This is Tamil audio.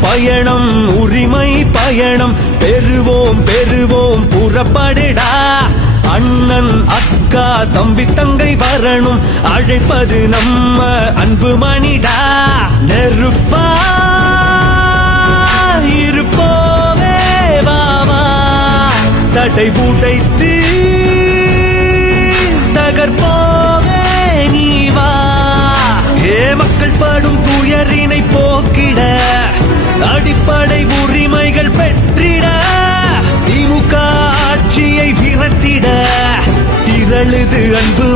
பயணம் உரிமை பயணம் பெறுவோம் பெறுவோம் புறப்படுடா. அண்ணன் அக்கா தம்பி தங்கை வரணும் அழைப்பது நம்ம அன்பு மணிடா. நெருப்பா இருப்போமே வாவா தடை உடைத்து தகர்ப்போமே நீவா. மக்கள் படும் துயரினை போக்கிட அடிப்படை உரிமைகள் பெற்றிட திமுக ஆட்சியை விரட்டிட திரளுது அன்பு